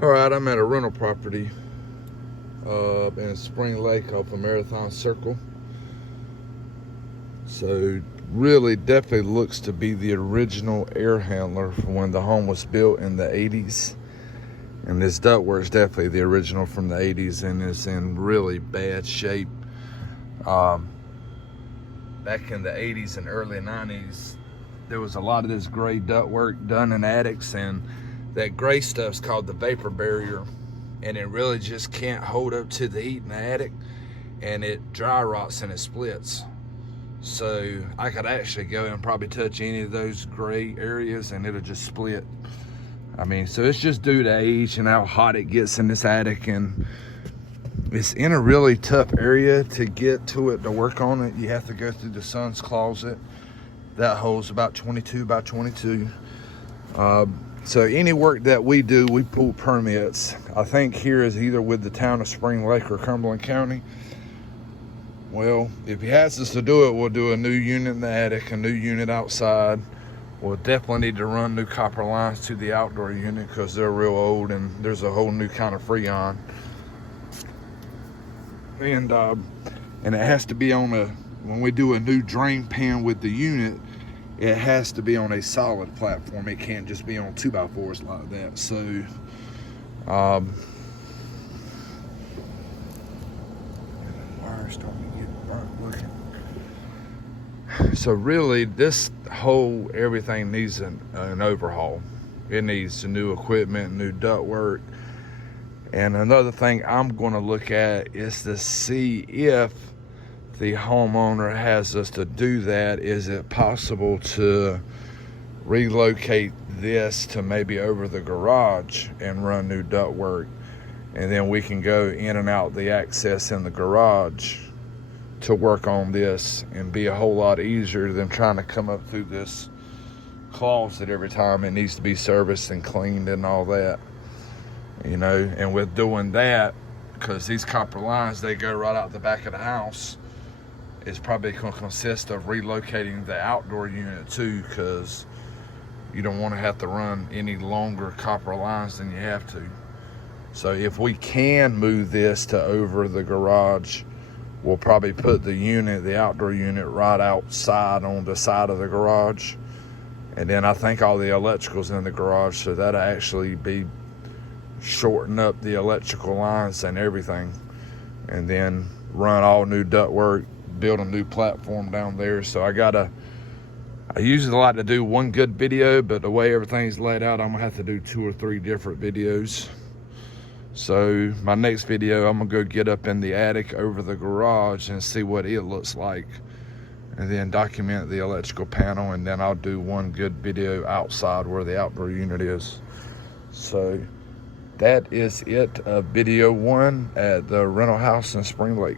All right, I'm at a rental property in Spring Lake off of Marathon Circle. So really definitely looks to be the original air handler from when the home was built in the 80s. And this ductwork is definitely the original from the 80s and is in really bad shape. Back in the 80s and early 90s, there was a lot of this gray ductwork done in attics, and that gray stuff's called the vapor barrier, and it really just can't hold up to the heat in the attic, and it dry rots and it splits. So I could actually go and probably touch any of those gray areas and it'll just split. I mean, so it's just due to age and how hot it gets in this attic, and it's in a really tough area to get to it, to work on it. You have to go through the son's closet. That hole's about 22 by 22. So any work that we do, we pull permits. I think here is either with the town of Spring Lake or Cumberland County. Well, if he has us to do it, we'll do a new unit in the attic, a new unit outside. We'll definitely need to run new copper lines to the outdoor unit because they're real old and there's a whole new kind of freon. And it has to be on a, when we do a new drain pan with the unit, it has to be on a solid platform. It can't just be on 2x4s like that. So, wire's starting to get burnt looking. So really, this whole everything needs an overhaul. It needs new equipment, new ductwork. And another thing I'm going to look at is to see if the homeowner has us to do that. Is it possible to relocate this to maybe over the garage and run new ductwork, and then we can go in and out the access in the garage to work on this and be a whole lot easier than trying to come up through this closet every time it needs to be serviced and cleaned and all that, you know. And with doing that, because these copper lines, they go right out the back of the house, it's probably going to consist of relocating the outdoor unit too, because you don't want to have to run any longer copper lines than you have to. So if we can move this to over the garage, we'll probably put the unit, the outdoor unit, right outside on the side of the garage. And then I think all the electrical's in the garage, so that'll actually be shorten up the electrical lines and everything. And then run all new ductwork, build a new platform down there. So I usually like to do one good video, but the way everything's laid out, I'm gonna have to do 2 or 3 different videos. So my next video, I'm gonna go get up in the attic over the garage and see what it looks like, and then document the electrical panel, and then I'll do one good video outside where the outdoor unit is. So that is it, video 1 at the rental house in Spring Lake.